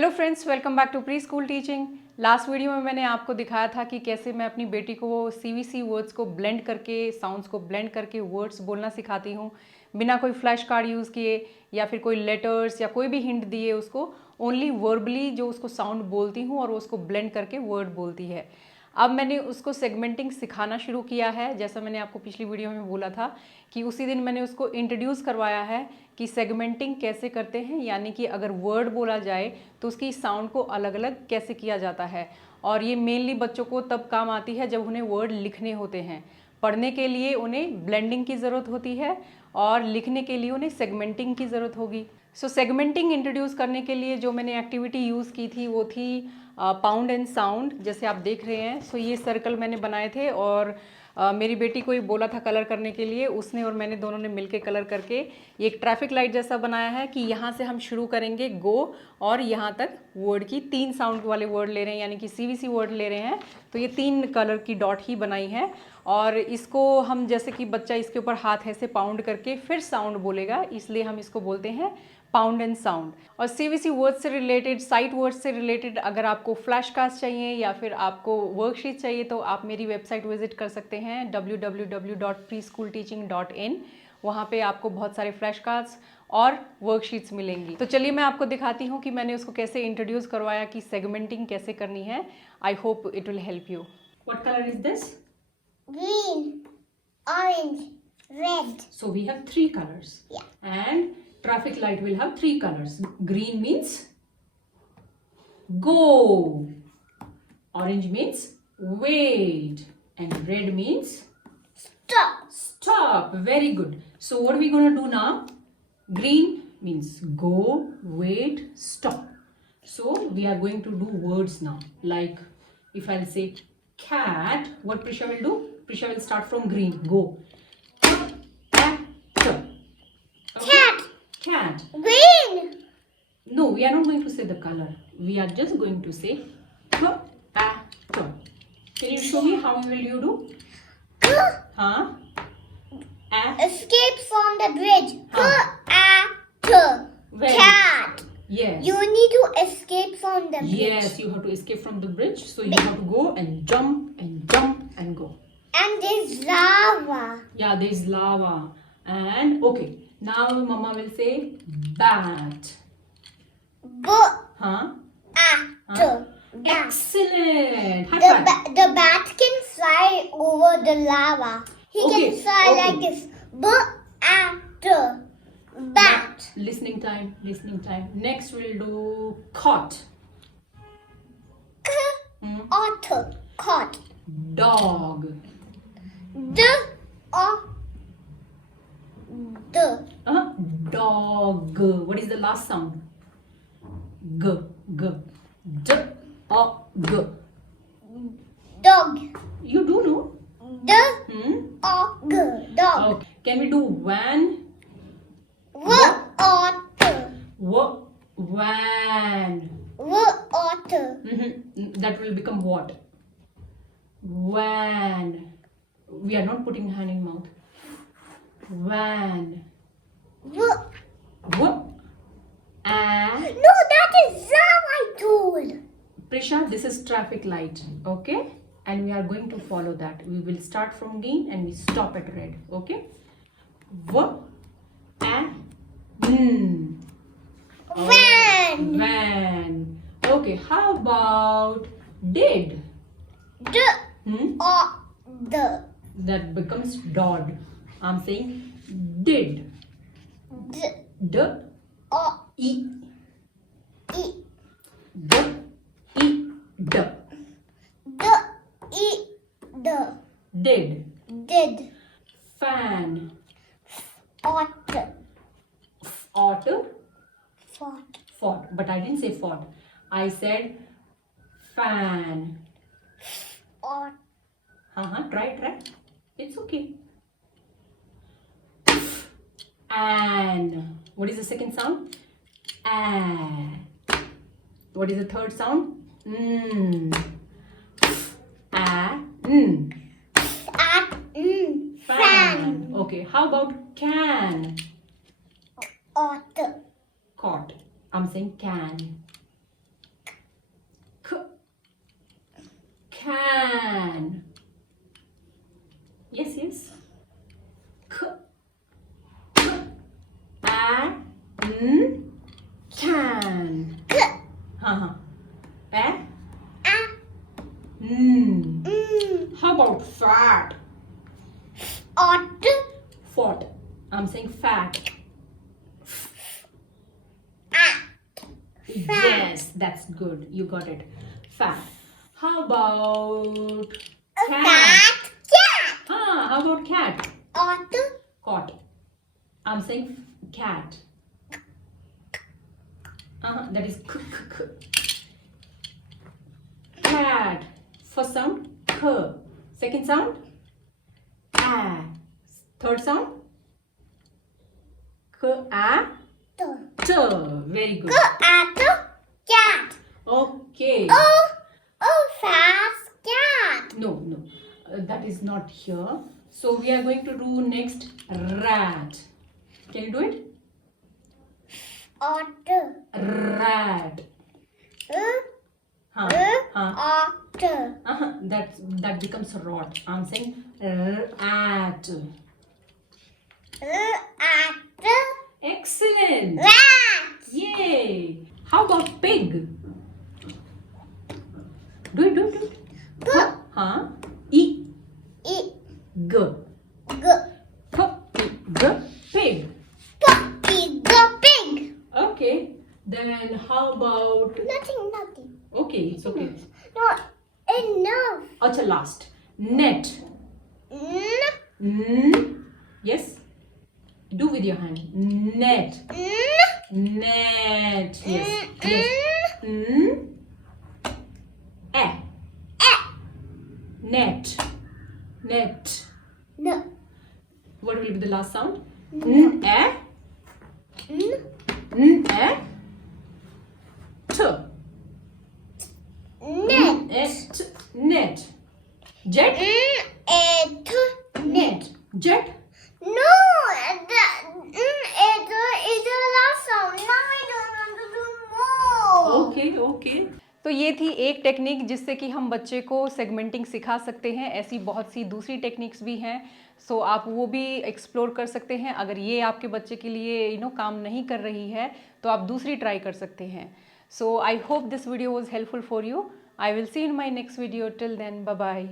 Hello friends, welcome back to pre school teaching. Last video में मैंने आपको दिखाया था कि कैसे मैं अपनी बेटी को CVC वर्ड्स को ब्लेंड करके, साउंड्स को ब्लेंड करके वर्ड्स बोलना सिखाती हूँ, बिना कोई फ्लैश कार्ड यूज़ किए या फिर कोई लेटर्स या कोई भी हिंट दिए। उसको ओनली वर्बली जो उसको साउंड बोलती हूँ और वो उसको ब्लेंड करके वर्ड बोलती है। अब मैंने उसको सेगमेंटिंग सिखाना शुरू किया है। जैसा मैंने आपको पिछली वीडियो में बोला था कि उसी दिन मैंने उसको इंट्रोड्यूस करवाया है कि सेगमेंटिंग कैसे करते हैं, यानी कि अगर वर्ड बोला जाए तो उसकी साउंड को अलग अलग कैसे किया जाता है। और ये मेनली बच्चों को तब काम आती है जब उन्हें वर्ड लिखने होते हैं। पढ़ने के लिए उन्हें ब्लेंडिंग की ज़रूरत होती है और लिखने के लिए उन्हें सेगमेंटिंग की ज़रूरत होगी। सो सेगमेंटिंग इंट्रोड्यूस करने के लिए जो मैंने एक्टिविटी यूज़ की थी वो थी पाउंड एंड साउंड, जैसे आप देख रहे हैं। सो ये सर्कल मैंने बनाए थे और मेरी बेटी को ही बोला था कलर करने के लिए। उसने और मैंने दोनों ने मिलके कलर करके ये एक ट्रैफिक लाइट जैसा बनाया है कि यहाँ से हम शुरू करेंगे गो, और यहाँ तक वर्ड की 3 साउंड वाले वर्ड ले रहे हैं, यानी कि CVC वर्ड ले रहे हैं। तो ये 3 कलर की डॉट ही बनाई है और इसको हम, जैसे कि बच्चा इसके ऊपर हाथ ऐसे पाउंड करके फिर साउंड बोलेगा, इसलिए हम इसको बोलते हैं पाउंड एंड साउंड। और CVC वर्ड से रिलेटेड, साइट वर्ड से रिलेटेड अगर आपको फ्लैश कार्ड्स चाहिए या फिर आपको वर्कशीट चाहिए तो आप मेरी वेबसाइट विजिट कर सकते हैं www.preschoolteaching.in। वहाँ पे आपको बहुत सारे फ्लैश कार्ड्स और वर्कशीट्स मिलेंगी। तो चलिए मैं आपको दिखाती हूँ कि मैंने उसको कैसे इंट्रोड्यूस करवाया कि सेगमेंटिंग कैसे करनी है। I hope it will help you. What colour is this? Green, orange, red. So we have 3 colors. Yeah. And traffic light will have 3 colors. Green means go. Orange means wait. And red means Stop. stop. Very good. So what are we going to do now? Green means go, wait, stop. So we are going to do words now. Like if I'll say cat, what Prisha will do? Prisha will start from green. Go. Okay. Cat. Cat. Green. No, we are not going to say the color. We are just going to say cat. Can you show me how will you do? Huh? Escape from the bridge. Huh. Very Cat. Yes. You need to escape from the bridge. Yes, you have to escape from the bridge. So you have to go and jump and jump and go. And there's lava. Yeah, there is lava. And okay, now Mama will say bat. Huh? Bat. Excellent. High The, five. the bat can fly over the lava. He Okay, can fly okay. like this. Bat. Listening time. Listening time. Next we'll do caught. Otter. Caught. Dog. Dog. What is the last sound? G. G. D. O. G. Dog. You do know? Dog. Okay. Can we do van? Otter. Van. Otter. That will become what? Van. We are not putting hand in mouth. Van. And No, that is lava, I told. Prisha, this is traffic light, okay? And we are going to follow that. We will start from green and we stop at red, okay? Van. Van. Okay, how about did? That becomes dod. I'm saying did. D. E. D. E. D. Did. Did. Fan. Otter. Otter. Fought. But I didn't say fought. I said fan. Try. It's okay. And what is the second sound? What is the third sound? Fan. Okay, how about can? Otter. Caught. I'm saying can. हाँ. A. A. How about fat? Ot. Fat. I'm saying fat. Yes, that's good. You got it. Fat. How about cat? Cat. How about cat? Ot. Cot. I'm saying cat. That is k. Cat. First sound k. Second sound a. Third sound k a T. t. Very good. Cat. Cat. Okay. Fast cat. No. That is not here. So we are going to do next rat. Can you do it? Ot. Rat. Ot. That becomes rot. I'm saying rat. At. Excellent. Rat. Yay. How about pig? Do it. G. E. E. G. G. Pig. Pig. Pig. Okay. Then how about? Nothing. Okay, it's okay. Not enough. Acha, last. Net. Yes. Do with your hand. Net. Net. Yes. Net. No. What will be the last sound? Net. Net. Jet. Net. Jet. No, it is the last sound. Now I don't want to do more. Okay. तो ये थी एक technique जिससे कि हम बच्चे को segmenting सिखा सकते हैं। ऐसी बहुत सी दूसरी टेक्निक्स भी हैं, सो आप वो भी एक्सप्लोर कर सकते हैं। अगर ये आपके बच्चे के लिए काम नहीं कर रही है तो आप दूसरी ट्राई कर सकते हैं। So I hope this video was helpful for you. I will see in my next video. Till then, bye bye.